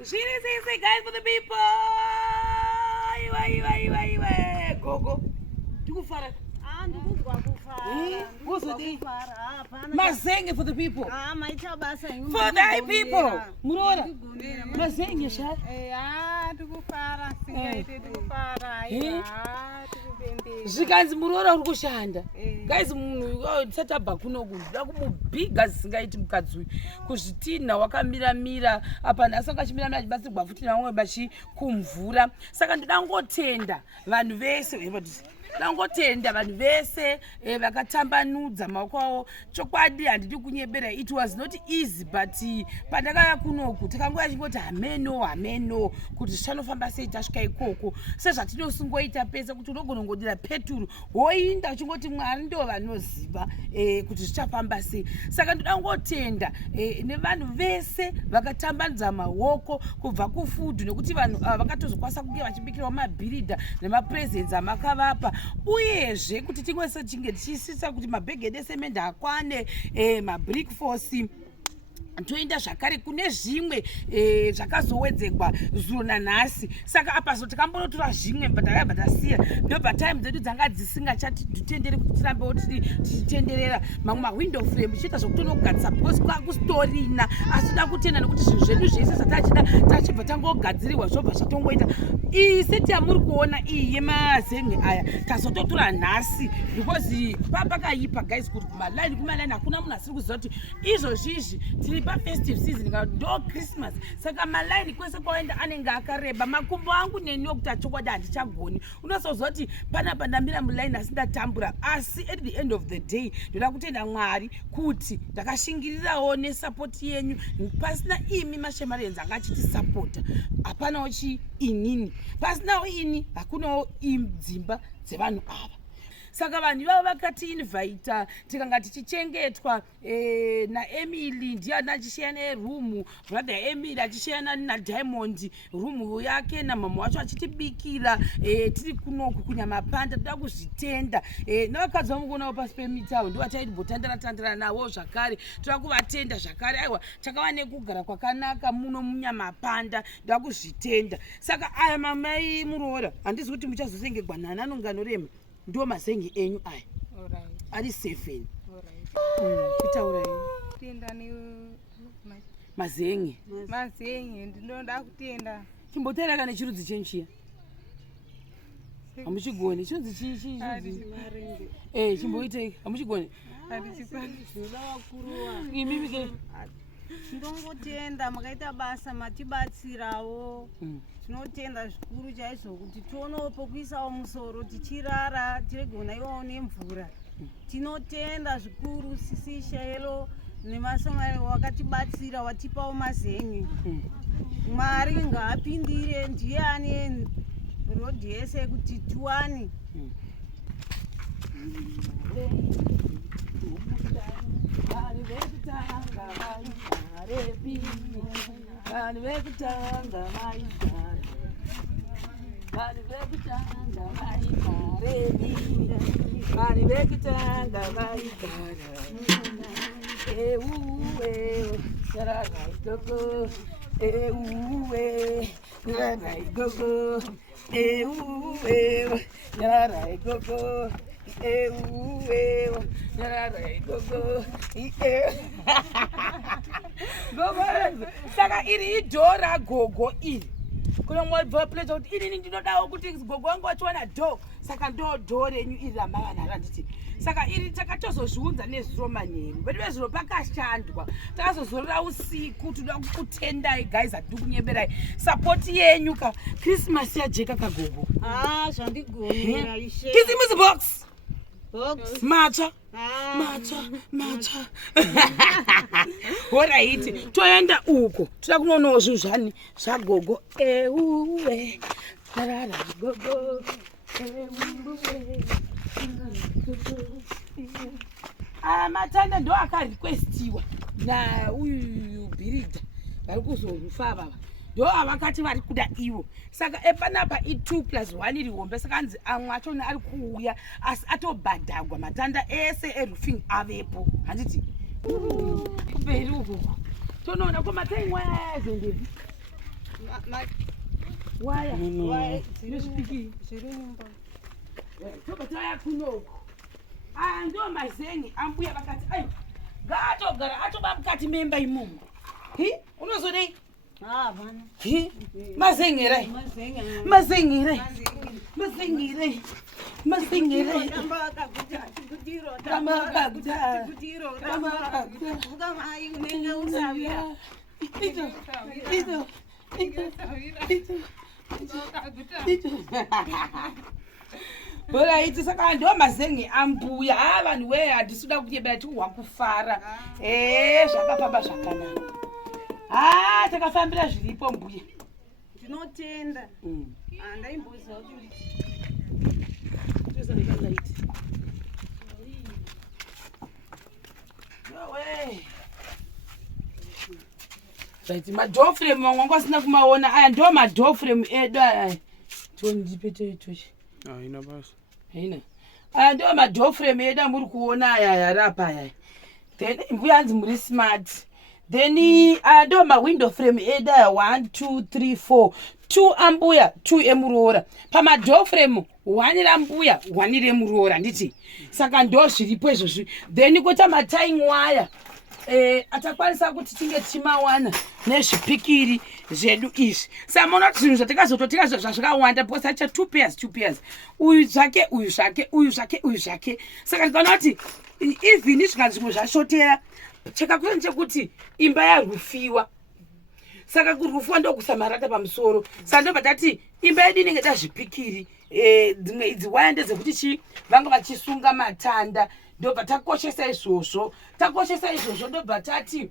Say guys for the people. Gogo. Tukufara. Mazenge for the people. For the people. Murora. Mazenge sha. Tukufara. Zvikanzi murora uri kushanda. Guys munhu tsataba kuno kuda kumubiga singaiti mukadzi kuzvitina wakamira apa nhasi akachimira achibatsirwa futi navamwe vachikumvura. Saka ndoda ngotenda vanhu vese ndangotenda vanhu vese vakatambanudza maoko avo. Chokwadi handidi kunyebera, it was not easy, but pandakaya kunoku takangoya chingoti hameno kuti zvichainofamba sei tasvika ikoko sezvatinosungoita pese kuti unogona kungodira peturu woinda uchingoti Mwari ndo vanoziva kuti zvichafamba sei. Saka ndoda ngotenda nevanhu vese vakatambanudza maoko kubva kufudhu, nekuti vanhu vakatozokwanisa kunge vachibikirawo mabhiridha nemapresents amakavapa, uyezve kuti tingwese chinge tichisisa kuti mabhegede esemende akwane, mabrick force toenda zvakare kune zvimwe zvakazowedzekwa zuro nanhasi. Saka apa so tikambonotora zvimwe takabva tasiya ndobva time dzedu dzanga dzisingachatitenderi kuti tirambewo tichitenderera mamwe mawindow frame tichiita zvokutonogadzisa because kwakustorina, asi toda kutenda nekuti zvinhu zvedu zvese zvatachida tachibva tangogadzirirwa zvobva zvatongoita. Iyi seti yamuri kuona iyi yemazenge aya tazototora nhasi because pakaipa guys kuti kumaline hakuna munhu asiri kuziva kuti izvozvizvi tiri festive season kana ndo Christmas. Saka maline kwese kwaenda anenge akareba, makumbo angu neniwo kuti achokwadi handichagoni. Unozoziva kuti panapa ndamira muline asi ndatambura, asi at the end of the day ndoda kutenda Mwari kuti ndakashingirirawo nesapoti yenyu. Pasina imi mashemarenzi anga achitisapota, hapanawo inini, pasinawo ini hakunawo dzimba dzevanhu ava. Saka vanhu ivavo vakatiinvhaita tikanga tichichengetwa naEmily ndiye achishaya nerumu, brother Emily achishaya naDiamond rumu yake namama wacho achitibikira tiri kunoku kuNyamapanda. Toda kuzvitenda navakadzi vamukuonawo pasi pemiti avo ndivo vachaibotandara navo zvakare. Toda kuvatenda zvakare. Aiwa takava nekugara kwakanaka muno muNyamapanda, ndoda kuzvitenda. Saka aya mamai muroora handizi kuti muchazosengegwa nhananungano rema ndo mazenge enyu aya ari 7 kutaura tenda ni mazenge ndinoda kutenda. Chimboteera kana chirudzi chenyu chiya hamuchigoni chinzi chichi chimboitei hamuchigoni imimike ndongotenda makaita basa matibatsirawo. Tinotenda zvikuru chaizvo kuti tionewo pokuisawo musoro tichirara tiregona iwawo nemvura. Tinotenda zvikuru sisi Shaelo nemasomari wakatibatsira watipawo mazen'e. Mwari ngaapindire, ndiye ane rodhi yese kuti tiwane. Vanhu vekutanga vaigara, vanhu vekutanga vaigara, vanhu vekutanga vaigara. raGogo, raGogo, raGogo, Saka iri door raGogo iri kuna mwabva plate kuti ini ndinodawo kuti Gogo wangu wachiwana door. Saka ndo door renyu iri ramavana randiti. Saka iri takatozozviunza nezuro manheru vedu vezuro pakashandwa takazozorora usiku. Toda kukutendai guys, hatidi kunyeberai support yenyu ka Christmas yajeka kaGogo. Zvandigomera ishe Kizimuzi box matsva. Alright, toenda uko toda kunoonawo zvinhu zvani zvaGogo. raGogo, matanda ndo akarequestiwa nauyu bhiridha vari kuzorufa vava ndo avakati vari kuda ivo. Saka epanapa i2+1 iri hombe. Saka anzi amwe achona ari kuuya asi atobhadhagwa matanda ese eroofing avepo. Handiti kumberi ukoko tonoona ko mataimwe azendevi waya zviri nyumba tobataya kunoko aya ndo mazengi ambuya vakati ai ngaatogara atoba mukati memba imomo unozodei hapana mazengerai mazengerai mazengerai mazengerai Alright, saka ndo mazengi ambuya vanhu we handisuda kuyebera tiwakufara zvakafamba zvakanaka takafambira zviripo mbuya ndinotenda handaimbozva kuti right madoorframe mamwe wangu asina kumaona aya ndo madoorframe edu aya tondipe toitochi haina basa haina aya ndo madoorframe edu amuri kuona aya yarapa aya then mbuya hanzi muri smart then aya ndo mawindow frame edu aya 1 2 3 4 2 ambuya 2 emuroora pamadoorframe 1 rambuya 1 remuroora nditi saka ndo zviripo izvozvi then koita matying wire atakwanisa kuti tinge tichimawana nezvipikiri zvedu izvi samaona kuti zvinhu zvatakazototenga zvazvakawanda because acha 2 pairs uyu zvake uyu zvake uyu zvake uyu zvake saka ndikaona kuti even zvikanzi zvimwe zvashotera chakakura chekuti imba yarufiwa saka kurufiwa ndokusamarata pamusoro saka ndobva tati imba yedu inenge tazvipikiri dzimwe idzi waya ndedzekuti chi vanga vachisunga matanda ndobva takoshesa izvozvo ndobva tati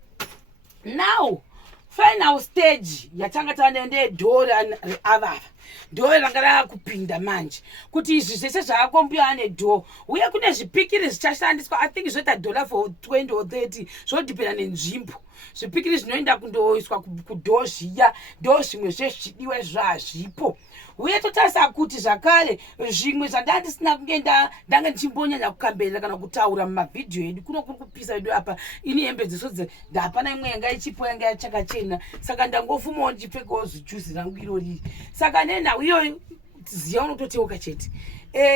now final stage yatanga tandende dhori avava dhori ranga rakupinda manje kuti izvi zvese zvaakombuya ane dhoo uye kune zvipikiri zvichashandiswa I think zvoita dollar for 20 or 30 zvodhipenda nenzvimbo zvipikiri zvinoenda kundoiswa kudhoo zviya dhoo zvimwe zvezvidiwa zvazvipo uye totarisa kuti zvakare zvimwe zvandandisina kunge ndange ndichimbonyanya kukambirira kana kutaura mumavhidhiyo edu kuno kuri kupisa edu apa ini hembe dzesodze ndapana imwe yanga ichipo yanga yachakachena saka ndangofumawo ndichipfekawo zijuzi rangu iroriri saka nenhau iyoyo ziya unototeuka chete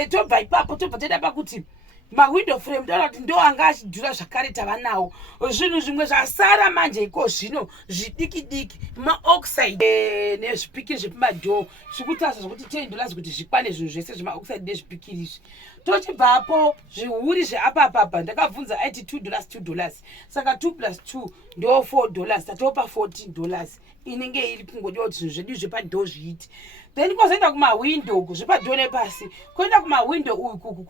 tobva ipapo tobva teda pakuti mawindow frame taura kuti ndo anga achidhura zvakare tava nawo zvinhu zvimwe zvasara manje iko zvino zvidiki diki maoxide nezvipikiri zvepamadhoo zvikutarisa zvokuti $10 kuti zvikwane zvinhu zvese zvemaoxide nezvipikiri izvi tochibvapo zvihuri zveapapapa ndakabvunza aiti $2 saka 2 plus 2 ndo $4 tatopa $14 inenge iri kungodiwa kuti zvinhu zvedu zvepadhoo zviiti then kozoenda kumawindow zvepadhoo nepasi koenda kumawindow uku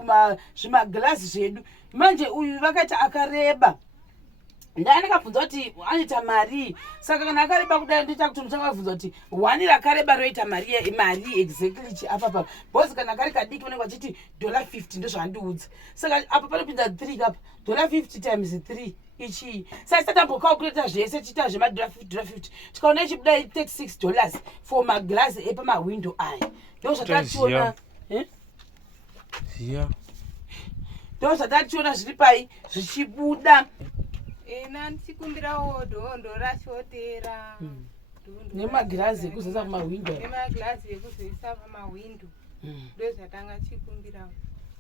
zvimagirasi zvedu manje uyu vakaita akareba ndakabvunza kuti anoita mari saka kana akareba kudai ndoita kuti muchakabvunza kuti 1 rakareba roita mari exactly chiapapa bhozi kana kari kadiki vanenge vachiti $50 ndozvandiudza saka apa panopinda 3 kapa $50 times 3 ichii saka tatambokalkuleta zvese tiita $50 tikaona ichibudai $36 for magirasi epamawindow aya ndozvatationa ziya ndozvatationa zviri pai zvichibuda ndichikumbirawo dhondo rashotera nemagirazi ekuzoisa pamawindow nemagirazi ekuzoisa pamawindow ndozvatanga chikumbirawo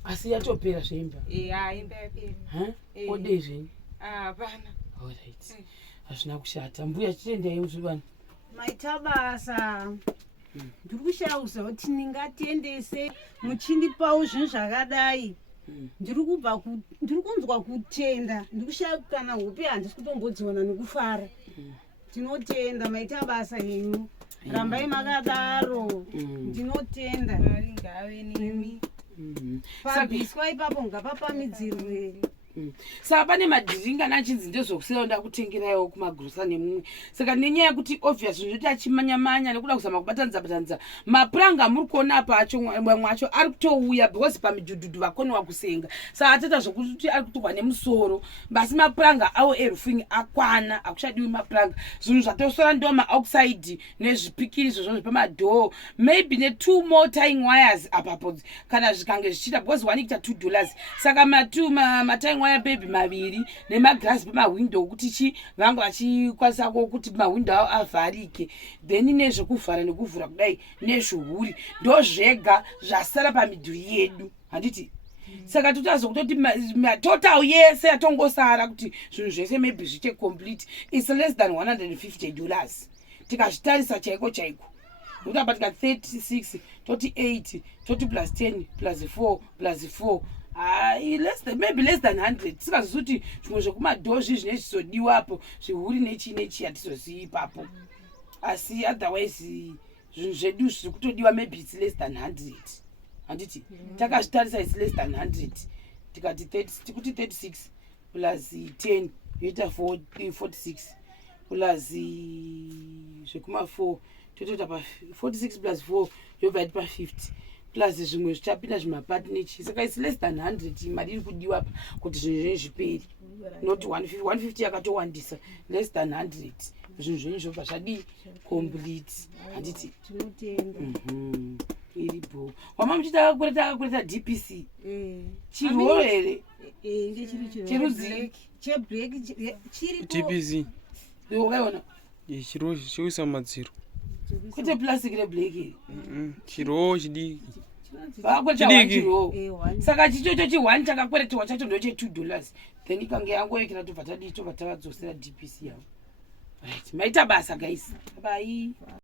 asi yatopera zveimba imba yapera ode zveni hapana alright hazvina kushata mbuya chitendai muzvivana maita basa ndiri kushauza kuti ndingatendese muchindipawo zvinhu zvakadai ndiri kunzwa kutenda ndiri kushaya kana hope handisi kutombodziona nekufara ndinotenda maita basa yenyu rambai makadaro ndinotenda mari ngave nemi pabviswa ipapo ngapapamidzirwe saka pane madhiringana achinzi ndezvokusiyao ndakutengerayo kumagurusa nemumwe saka nenyaya yekuti obvious zvinoita achimanyamanya nekuda kuzama kubatanidza mapuranga muri kuona apa acho mamwe acho ari kutouya because pamidhudhudhu vakoniwa kusenga saka atoita zvokuti ari kutorwa nemusoro basi mapuranga awo erufing akwana akuchadiwi mapuranga zvinhu zvatosora ndo maoxide nezvipikiri izvozvo zvepamadhoo maybe ne2 more tying wires apapo kana zvikange zvichiita because one ikuita $2 saka matying waya baby maviri nemagirasi pamahwindo okuti vanga vachikwanisa kuti mahwindo avo avharike, then nezvekuvhara nekuvhura kudai nezvuhuri ndo zvega zvasara pamidhuri yedu handiti. Saka tutazokutoti total yese yatongosara kuti zvinhu zvese maybe zviche complete is less than $150 tikazvitarisa chaiko chaiko. Nokuti apa tika 36 toti 8 toti plus 10 plus 4 plus 4 maybe less than 100. Tikazosuti zvimwe zvekumadhoo zvinenge zvizodiwapo zvihuri nechi hatizozivi ipapo, asi otherwise zvinhu zvedu zviri kutodiwa maybe it's less than 100 handiti. Takazvitarisa it's less than 100 tikati tikuti 36 plus 10 yoita 46 plus zvekuma 4 totoita pa 46 plus 4 yobva iti pa 50 plus zvimwe zvichapinda zvimapati nechi. Saka it's less than 100 mari iri kudiwa apa kuti zvinhu zvenyu zviperi, not 150 yakatowandisa, less than 100 zvinhu zvenyu zvobva zvadi complete handiti. Iripo wama muchita kureta DPC chirwo here cherudzi cheblack chiri DPC wakaiona chiro chikuisa madziro kwete plastic reblack here chiro chidiki chidiki. Saka chichocho chi1 chakakweretewa chacho ndo $2 then ikange yangoyekera tobva tadii tobva takadzosera DPC yavo. Right, maita basa guys. Bye.